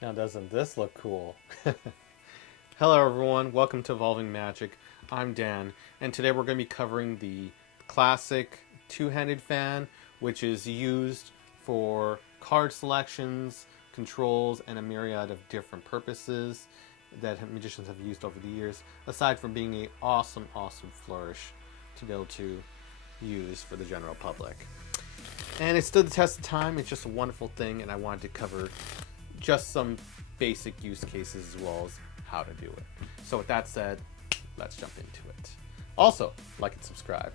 Now doesn't this look cool? Hello everyone, welcome to Evolving Magic. I'm Dan, and today we're going to be covering the classic two-handed fan, which is used for card selections, controls, and a myriad of different purposes that magicians have used over the years, aside from being a awesome flourish to be able to use for the general public. And it stood the test of time. It's just a wonderful thing, and I wanted to cover just some basic use cases as well as how to do it. So with that said, let's jump into it. Also, like and subscribe.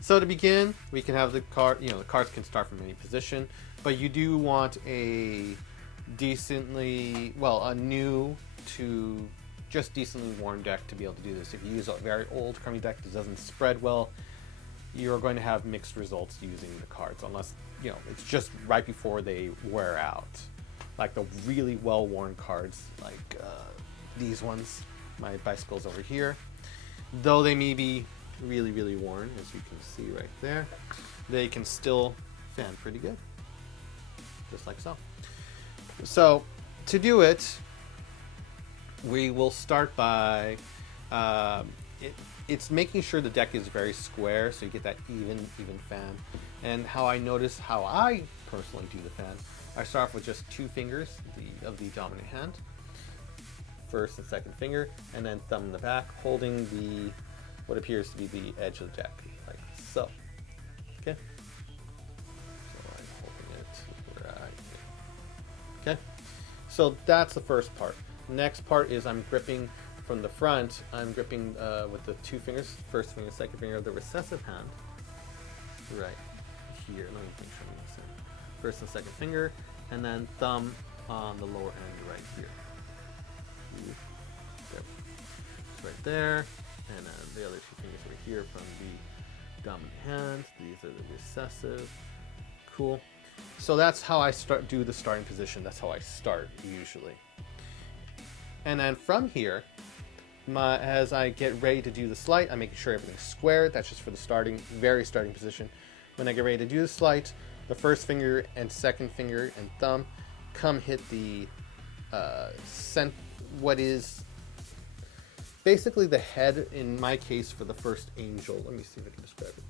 So to begin, we can have the card, the cards can start from any position, but you do want a a new to just decently worn deck to be able to do this. If you use a very old crummy deck that doesn't spread well, you're going to have mixed results using the cards unless it's just right before they wear out, like the really well worn cards like these ones, my bicycles over here, though they may be really worn, as you can see right there, they can still fan pretty good, just like so. So to do it, we will start by it's making sure the deck is very square so you get that even fan. And how I personally do the fan, I start off with just two fingers of the dominant hand, first and second finger, and then thumb in the back, holding the what appears to be the edge of the deck, like so. Okay. So I'm holding it right here. Okay. So that's the first part. Next part is I'm gripping from the front. I'm gripping with the two fingers, first finger, second finger of the recessive hand, right here. Let me make sure I'm mixing. First and second finger, and then thumb on the lower end right here. There. It's right there, and then the other two fingers right here from the dominant hand. These are the recessive. Cool. So that's how I do the starting position. That's how I start usually. And then from here, as I get ready to do the sleight, I'm making sure everything's square. That's just for the very starting position. When I get ready to do the sleight, the first finger and second finger and thumb come hit the what is basically the head, in my case, for the first angel. Let me see if I can describe it.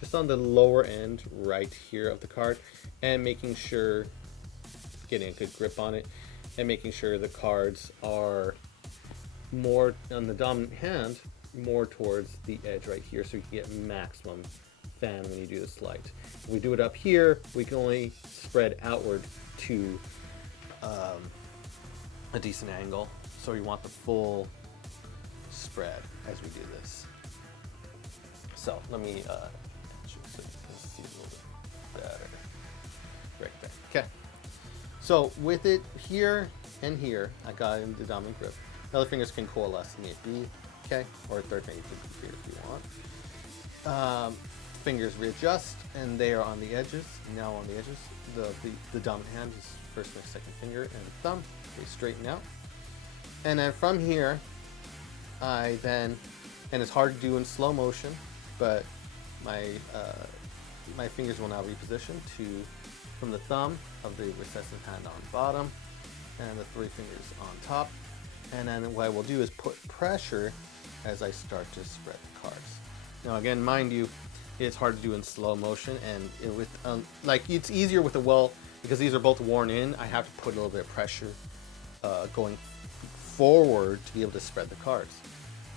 Just on the lower end right here of the card, and making sure, getting a good grip on it, and making sure the cards are more on the dominant hand, more towards the edge right here, so you can get maximum fan when you do the sleight. If we do it up here, we can only spread outward to a decent angle, so you want the full spread as we do this. So let me actually, so you can see a little bit better right there. Okay, so with it here and here, I got in the dominant grip. The other fingers can coalesce if need be, okay? Or a third finger can be if you want. Fingers readjust, and they are on the edges. Now on the edges, the dominant hand is first and second finger and thumb. They straighten out. And then from here, and it's hard to do in slow motion, but my fingers will now reposition from the thumb of the recessive hand on bottom, and the three fingers on top. And then what I will do is put pressure as I start to spread the cards. Now again, mind you, it's hard to do in slow motion, and it's easier with because these are both worn in. I have to put a little bit of pressure going forward to be able to spread the cards.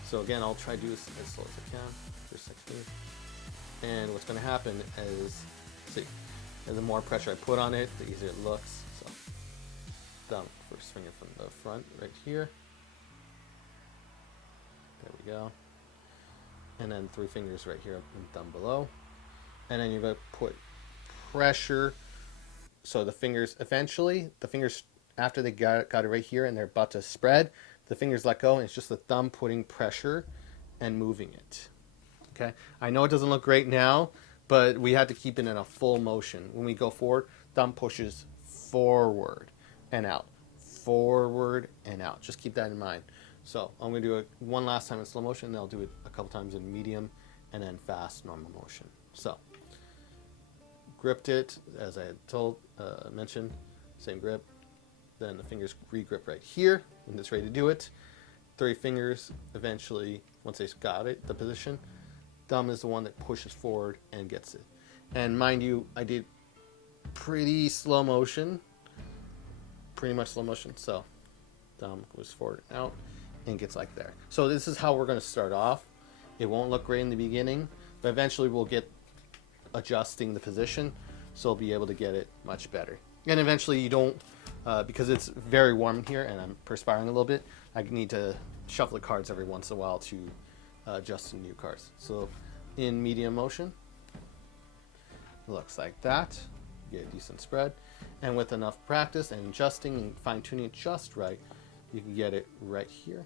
So again, I'll try to do this as slow as I can. First, second finger. And what's going to happen is, the more pressure I put on it, the easier it looks. So thumb, first finger from the front right here. There we go. And then three fingers right here and thumb below. And then you're going to put pressure. So the fingers, after they got it right here and they're about to spread, the fingers let go, and it's just the thumb putting pressure and moving it. Okay? I know it doesn't look great now, but we had to keep it in a full motion. When we go forward, thumb pushes forward and out. Forward and out. Just keep that in mind. So I'm going to do it one last time in slow motion, then I'll do it a couple times in medium, and then fast normal motion. So gripped it, as I had mentioned, same grip, Then the fingers regrip right here when it's ready to do it. 3 fingers eventually, once they got it, the position, thumb is the one that pushes forward and gets it. And mind you, I did pretty slow motion, pretty much slow motion. So thumb goes forward and out and gets like there. So this is how we're going to start off. It won't look great in the beginning, but eventually we'll get adjusting the position, so we'll be able to get it much better. And eventually you don't, because it's very warm in here and I'm perspiring a little bit, I need to shuffle the cards every once in a while to adjust to new cards. So in medium motion, it looks like that. You get a decent spread. And with enough practice and adjusting and fine-tuning it just right, you can get it right here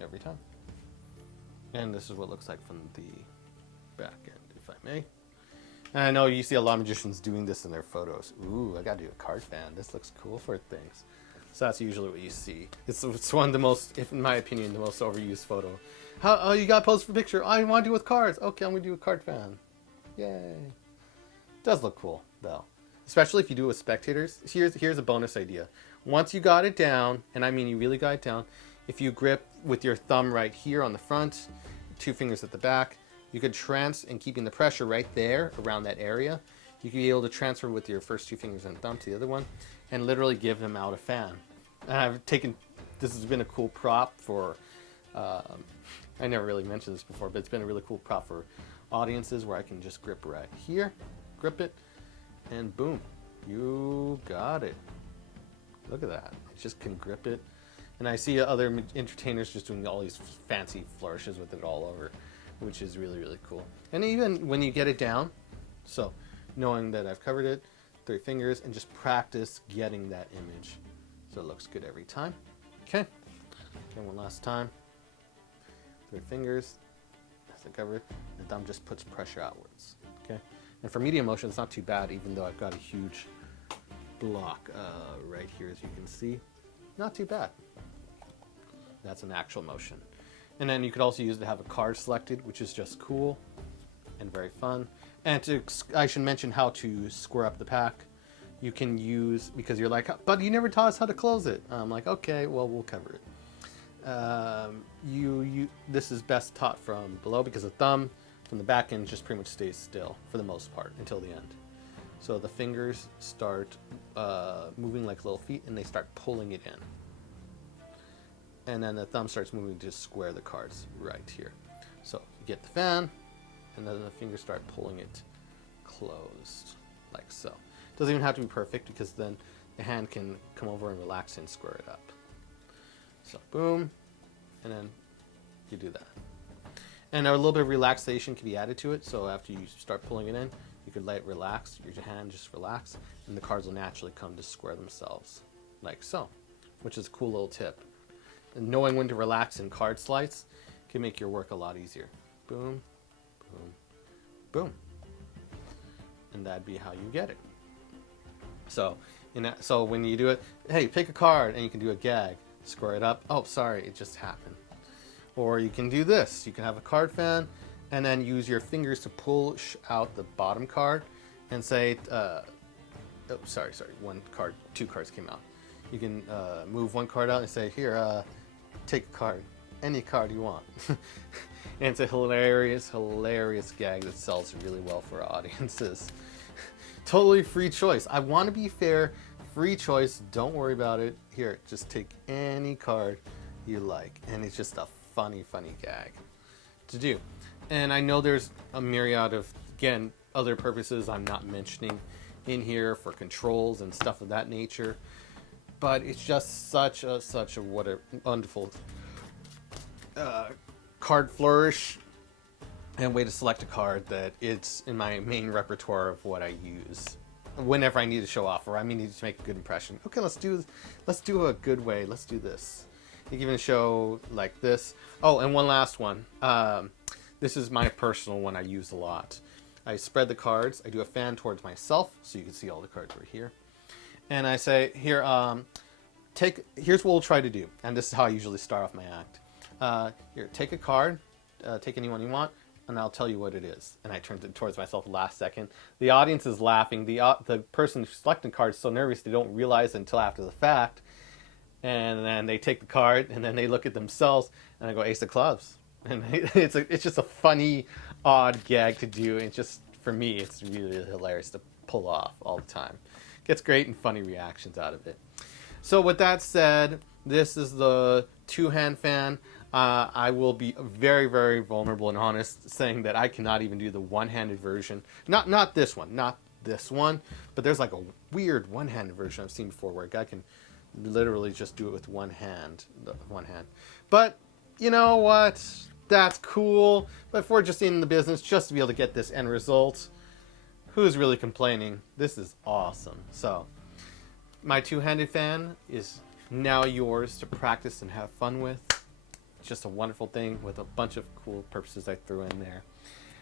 every time. And this is what it looks like from the back end, if I may. And I know you see a lot of magicians doing this in their photos. Ooh, I gotta do a card fan. This looks cool for things. So that's usually what you see. It's one of the most, if in my opinion, the most overused photo. Oh, you got posed for a picture. I want to do it with cards. Okay, I'm gonna do a card fan. Yay. It does look cool, though. Especially if you do it with spectators. Here's a bonus idea. Once you got it down, and I mean you really got it down, if you grip with your thumb right here on the front, 2 fingers at the back, you could and keeping the pressure right there around that area, you could be able to transfer with your first 2 fingers and thumb to the other one and literally give them out a fan. And I've taken, this has been a cool prop for, I never really mentioned this before, but it's been a really cool prop for audiences where I can just grip right here, grip it, and boom, you got it. Look at that. I just can grip it. And I see other entertainers just doing all these fancy flourishes with it all over, which is really, really cool. And even when you get it down, so knowing that I've covered it, 3 fingers, and just practice getting that image so it looks good every time. Okay, again, one last time. 3 fingers, as I cover it, the thumb just puts pressure outwards. Okay, and for medium motion, it's not too bad, even though I've got a huge block right here, as you can see. Not too bad. That's an actual motion. And then you could also use it to have a card selected, which is just cool and very fun. And I should mention how to square up the pack. You can use, because you're like, but you never taught us how to close it. I'm like, okay, well, we'll cover it. This is best taught from below because the thumb from the back end just pretty much stays still for the most part until the end. So the fingers start moving like little feet and they start pulling it in. And then the thumb starts moving to square the cards right here. So you get the fan, and then the fingers start pulling it closed, like so. Doesn't even have to be perfect because then the hand can come over and relax and square it up. So boom, and then you do that. And a little bit of relaxation can be added to it. So after you start pulling it in, you could let it relax, your hand just relax, and the cards will naturally come to square themselves, like so, which is a cool little tip. And knowing when to relax in card slides can make your work a lot easier. Boom, boom, boom. And that'd be how you get it. So, so when you do it, hey, pick a card and you can do a gag. Square it up. Oh, sorry, it just happened. Or you can do this. You can have a card fan and then use your fingers to push out the bottom card and say, oh, sorry, 2 cards came out. You can move 1 card out and say, here, take a card, any card you want. And it's a hilarious gag that sells really well for audiences. Totally free choice. I want to be fair, free choice, don't worry about it. Here, just take any card you like. And it's just a funny gag to do. And I know there's a myriad of, again, other purposes I'm not mentioning in here for controls and stuff of that nature. But it's just such a what a wonderful card flourish and way to select a card that it's in my main repertoire of what I use whenever I need to show off or I need to make a good impression. Okay, let's do a good way. Let's do this. You can even show like this. Oh, and one last one. This is my personal one I use a lot. I spread the cards. I do a fan towards myself so you can see all the cards right here. And I say, here, here's what we'll try to do. And this is how I usually start off my act. Here, take a card, take anyone you want, and I'll tell you what it is. And I turned it towards myself last second. The audience is laughing. The person selecting the card is so nervous they don't realize it until after the fact. And then they take the card, and then they look at themselves, and I go, ace of clubs. And it's just a funny, odd gag to do. And just, for me, it's really hilarious to pull off all the time. Gets great and funny reactions out of it. So with that said, this is the two-hand fan. I will be very, very vulnerable and honest, saying that I cannot even do the one-handed version. Not this one, but there's like a weird one-handed version I've seen before where a guy can literally just do it with one hand. But you know what? That's cool. But if we're just in the business just to be able to get this end result, who's really complaining? This is awesome. So my two-handed fan is now yours to practice and have fun with. It's just a wonderful thing with a bunch of cool purposes I threw in there.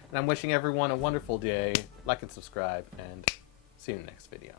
And I'm wishing everyone a wonderful day. Like and subscribe, and see you in the next video.